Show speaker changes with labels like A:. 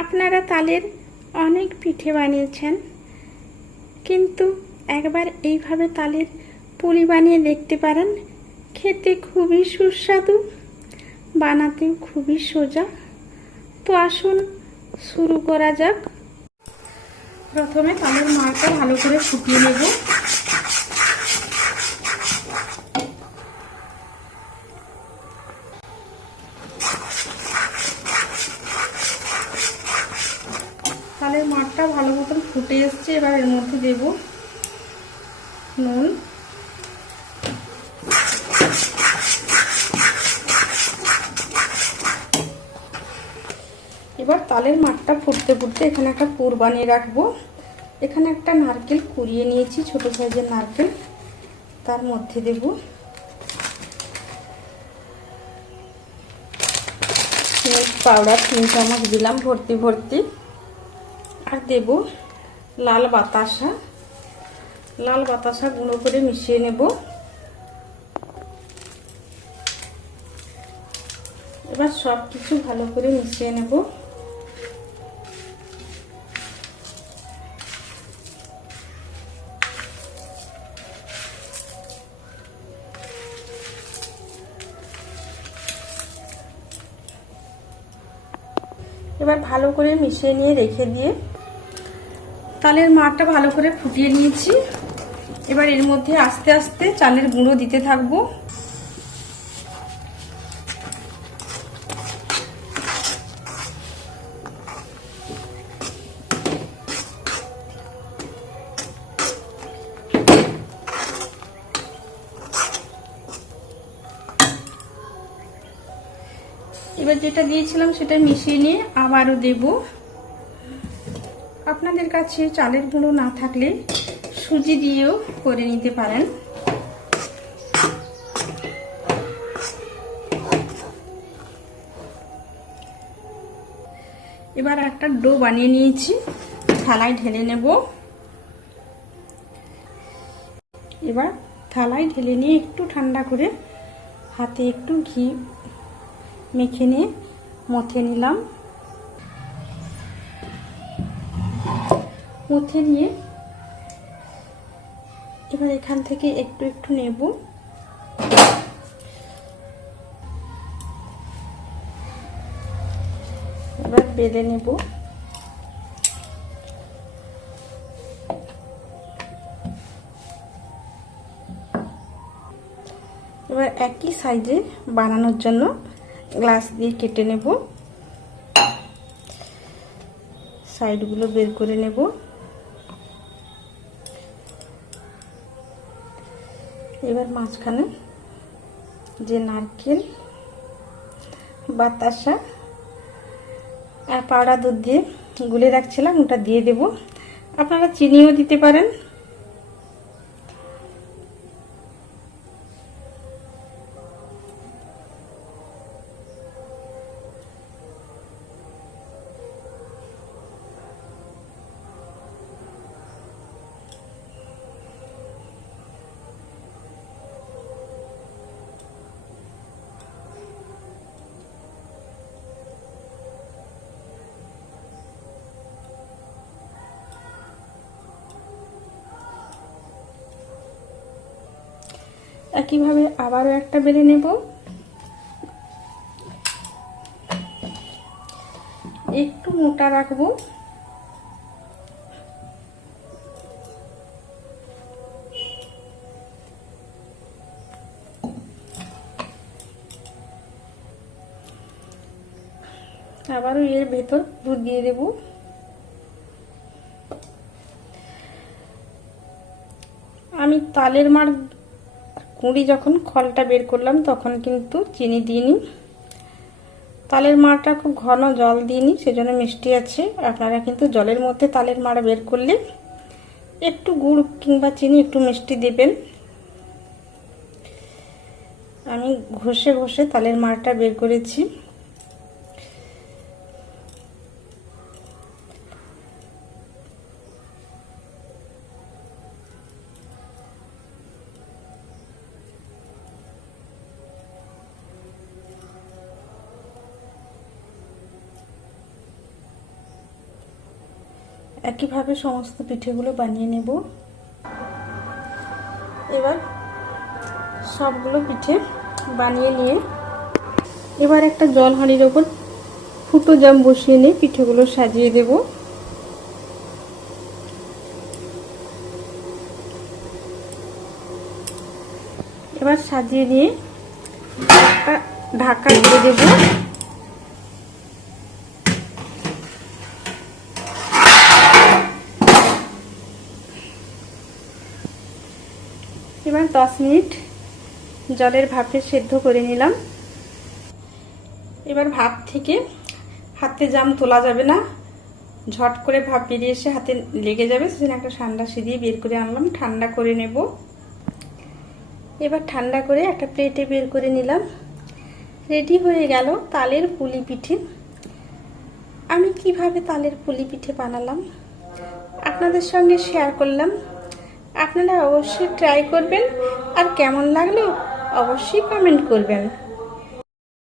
A: আপনারা তালের অনেক পিঠে বানিয়েছেন। কিন্তু একবার এইভাবে তালের পুলি বানিয়ে দেখতে পারেন। খেতে খুবই সুস্বাদু, বানাতেও খুবই সোজা। তো আসুন, শুরু করা যাক। প্রথমে তালের মাড়টা ভালো করে ফুটিয়ে নেব। এবার এর মধ্যে দেব নুন। এবার তালের মাঠটা ফুটতে ফুটতে এখানে একটা পুর বানিয়ে রাখব। এখানে একটা নারকেল কুড়িয়ে নিয়েছি, ছোট সাইজের নারকেল। তার মধ্যে দেব। পাউডার তিন চামচ, দিলাম, ভর্তি ভর্তি। আর দেব লাল বাতাসা। লাল বাতাসা গুঁড়ো করে মিশিয়ে নেব। এবার সব কিছু ভালো করে মিশিয়ে নেব। এবার ভালো করে মিশিয়ে নিয়ে রেখে দিয়ে তালের মাঠটা ভালো করে ফুটিয়ে নিয়েছি। এবার এর মধ্যে আস্তে আস্তে চালের গুঁড়ো দিতে থাকব। এবার যেটা দিয়েছিলাম সেটা মিশিয়ে নিয়ে আবারও দেব। আপনাদের কাছে চালের গুঁড়ো না থাকলে সুজি দিয়েও করে নিতে পারেন। এবার একটা ডো বানিয়ে নিয়েছি, থালায় ঢেলে নেব। এবার থালায় ঢেলে নিয়ে একটু ঠান্ডা করে হাতে একটু ঘি মেখে নিয়ে মথে নিলাম। মথে নিয়ে এবার এখান থেকে একটু একটু নেব। এবার বেলে নেব। এবার একই সাইজে বানানোর জন্য গ্লাস দিয়ে কেটে নেব। সাইডগুলো বের করে নেব। এবার মাঝখানে যে নারকেল, বাতাসা, আর পাউডার দুধ দিয়ে গুলে রাখছিলাম, ওটা দিয়ে দেব। আপনারা চিনিও দিতে পারেন। একইভাবে আবারও একটা বেলে নেব। একটু মোটা রাখব। আবারও এর ভেতর দুধ দিয়ে দেব। আমি তালের মার কুঁড়ি যখন খলটা বের করলাম, তখন কিন্তু চিনি দিইনি। তালের মাড়টা খুব ঘন জল দিইনি, সেজন্য মিষ্টি আছে। আপনারা কিন্তু জলের মধ্যে তালের মাড়া বের করলে একটু গুড় কিংবা চিনি একটু মিষ্টি দেবেন। আমি ঘষে ঘষে তালের মাড়টা বের করেছি। একইভাবে সমস্ত পিঠেগুলো বানিয়ে নেব। এবার সবগুলো পিঠে বানিয়ে নিয়ে এবার একটা জল হাঁড়ির ওপর ফুটো জাম বসিয়ে নিয়ে পিঠেগুলো সাজিয়ে দেব। এবার সাজিয়ে নিয়ে ঢাকা দিয়ে দেবো এবার দশ মিনিট জলের ভাপে সেদ্ধ করে নিলাম। এবার ভাপ থেকে হাতে জাম তোলা যাবে না। ঝট করে ভাপ বেরিয়ে এসে হাতে লেগে যাবে সেজন্য একটা ঠান্ডা সিঁড়িয়ে বের করে আনলাম, ঠান্ডা করে নেব। এবার ঠান্ডা করে একটা প্লেটে বের করে নিলাম। রেডি হয়ে গেল তালের পুলি পিঠে। আমি কীভাবে তালের পুলি পিঠে বানালাম? আপনাদের সঙ্গে শেয়ার করলাম। আপনারা অবশ্যই ট্রাই করবেন। আর কেমন লাগল অবশ্যই কমেন্ট করবেন।